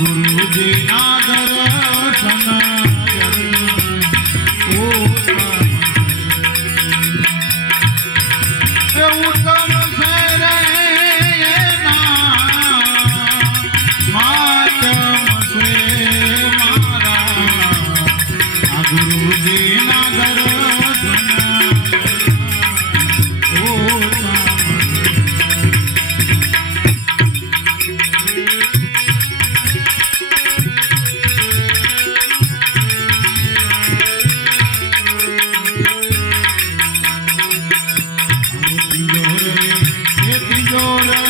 गुरु जी Nadar सना Lord.